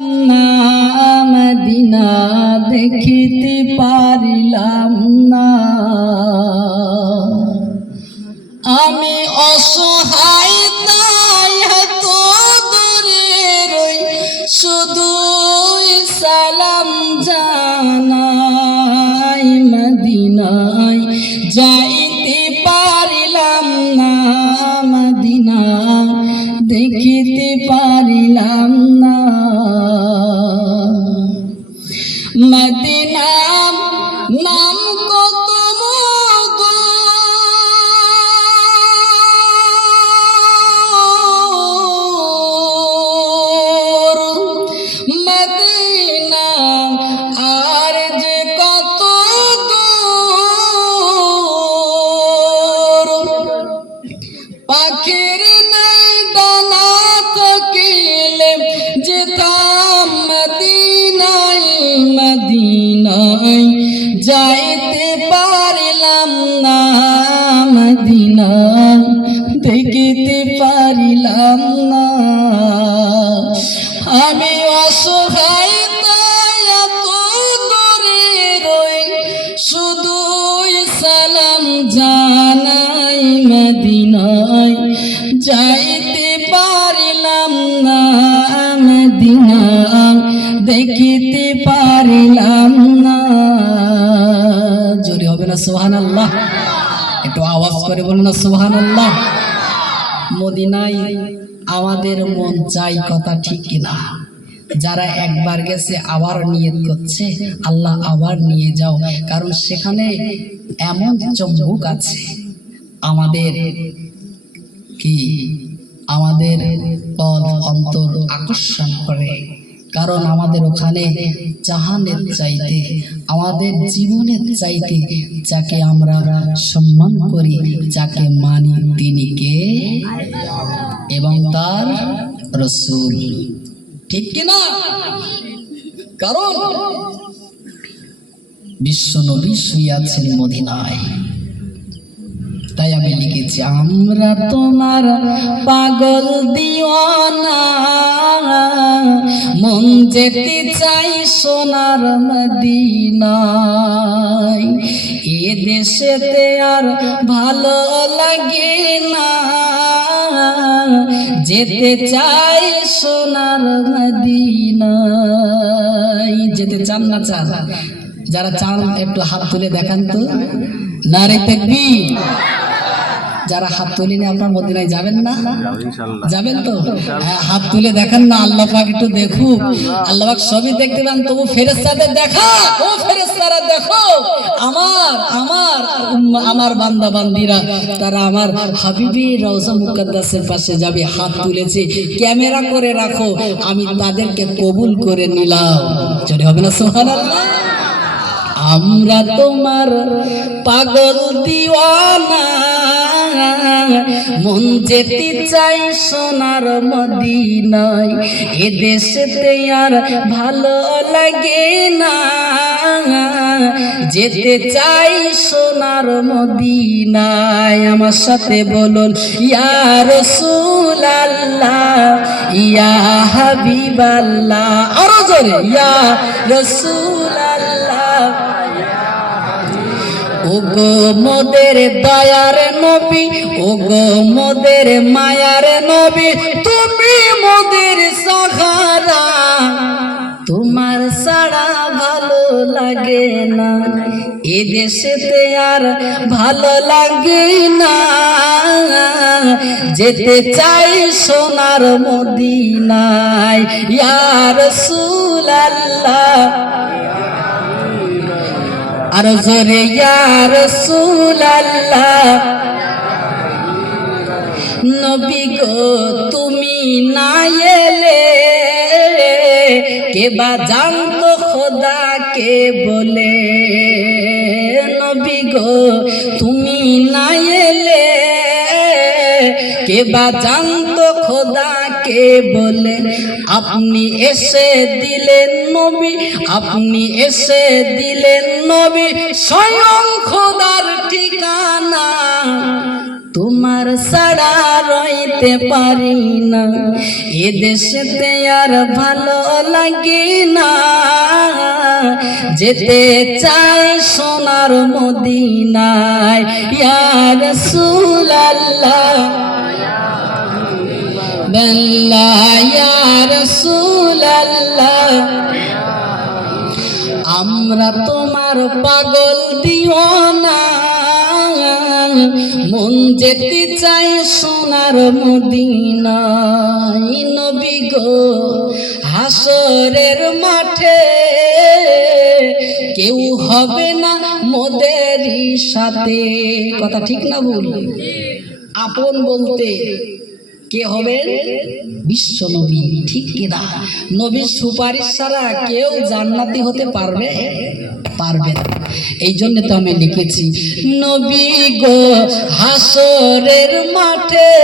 না মদিনা দেখিতে পারিলাম না, আমি অসহায় তাই এত দূরে রই, শুধু সালাম জানাই। মদিনায় যাইতে পারিলাম না, মদিনা দেখিতে পারিলাম না। মদিনা নাম কত মধু, মদিনা আর যে কত দূর, পাখির নাই ডানা থাকিলে যেতাম মদিনায়, মদিনায় যাইতে পারিলাম না, মদিনা দেখিতে পারিলাম না। আমি অসহায় তাই এত দূরে রই, শুধু সালাম জানাই। মদিনায় যাইতে পারিলাম না, মদিনা দেখিতে পারিলাম না। জোরে হবে না সুবহানাল্লাহ? একটু আওয়াজ করে বলুন না সুবহানাল্লাহ। মদিনায় আমাদের মন চাই, কথা ঠিক কিনা? যারা একবার গেছে আবার নিয়ত করছে, আল্লাহ আবার নিয়ে যাও, কারণ সেখানে এমন চমক আছে আমাদের কি আমাদের অন্তর আকর্ষণ করে। কারণ আমাদের ওখানে জাহানের চাইতে, আমাদের জীবনের চাইতে যাকে আমরা সম্মান করি, যাকে মানি, তিনি কে? এবং তার রাসূল, ঠিক কিনা? কারণ বিশ্ব নবী শুয়ে আছেন মদিনায়। তাই আমি লিখেছি, আমরা তোমার পাগল দিওয়ানা, মন যেতে চাই সোনার মদিনায়। এ দেশেতে আর ভালো লাগে না, যেতে চাই সোনার মদিনায়। যেতে চান না? চান? যারা চান একটু হাত তুলে দেখান তো, নারে তাকবীর। যারা হাত তুলেনি আপনার মদিনায় যাবেন না? যাবেন তো? হ্যাঁ, হাত তুলে দেখান না, আল্লাহ পাক একটু দেখুক। আল্লাহ পাক সবই দেখতে পান, তবু ফেরেশতাদের দেখা, ও ফেরেশতারা দেখো, আমার আমার আমার বান্দা বান্দিরা তারা আমার হাবিবি রওজা মুকাদ্দাসের পাশে যাবে, হাত তুলেছে, ক্যামেরা করে রাখো, আমি তাদেরকে কবুল করে নিলাম। জোরে হবে না সুবহানাল্লাহ? আমরা তোমার পাগল দিওয়ানা, মন যেতে চাই সোনার মদিনায়। এ দেশেতে আর ভালো লাগে না, যেতে চাই সোনার মদিনায়। আমার সাথে বলুন, ইয়া রাসূলুল্লাহ, ইয়া হাবিবাল্লাহ। আরো জোরে, ইয়া রাসূলুল্লাহ, ওগো মোদের দয়ার নবী, ওগো মোদের মায়ার নবী, তুমি মোদের সাহারা, তোমার ছাড়া ভালো লাগে না, এ দেশেতে আর ভালো লাগে না, যেতে চাই সোনার মদিনায়। ইয়া রাসূলুল্লাহ, আর জোরে, ইয়া রাসূলুল্লাহ। নবী গো তুমি না এলে কে বা জানতো খোদা কে বলে, নবী গো তুমি না এলে কে বা জানতো খোদা কে বলে। আপনি এসে দিলেন নবী, আপনি এসে দিলেন নবী, স্বয়ং খোদার ঠিকানা, তোমার ছাড়া রইল যাইতে পারি না, এ দেশেতে আর ভালো লাগে না, যেতে চাই সোনার মদিনায়। ইয়া রাসূলুল্লাহ বেল্লাহ, ইয়া রাসূলুল্লাহ আমরা তোমার পাগল দিওয়ানা, মন যেতে চাই সোনার মদিনায়। নবী গো হাসরের মাঠে কেউ হবে না মোদেরই সাথে, কথা ঠিক না ভুল? আপন বলতে কে হবেন? বিশ্ব নবী, ঠিক কিনা? নবীর সুপারিশ ছাড়া কেউ জান্নাতি হতে পারবে? পারবে না। এই জন্য তো আমি লিখেছি, নবী গো হাসরের মাঠে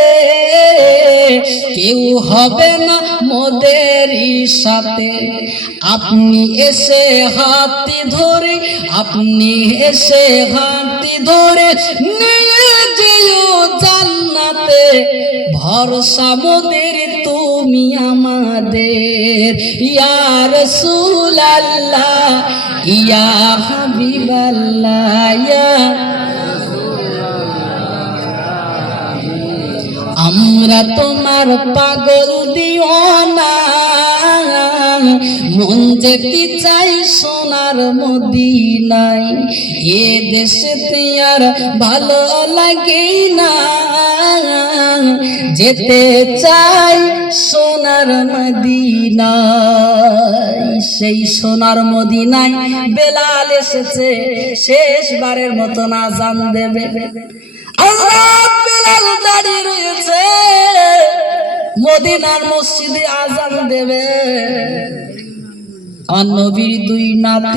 কেউ হবে না মোদেরই সাথে, আপনি এসে হাতটি ধরে, আপনি এসে হাতটি ধরে নিয়ে যেও জান্নাতে, ভরসা মোদের তুমি আমাদের। ইয়া রাসূলুল্লাহ ইয়া হাবিবাল্লাহ, ইয়া আমরা তোমার পাগল দিওয়ানা, মন যেতে চাই সোনার মদিনায়, এ দেশেতে আর ভালো লাগে না, যেতে চাই সোনার মদিনায়। সেই সোনার মদিনায় বেলাল এসেছে, শেষবারের মতন আযান দেবে। আল্লাহ বেলাল দাঁড়িয়ে রয়েছে, মদিনার মসজিদে আযান দেবে। আর নবীর দুই নাতি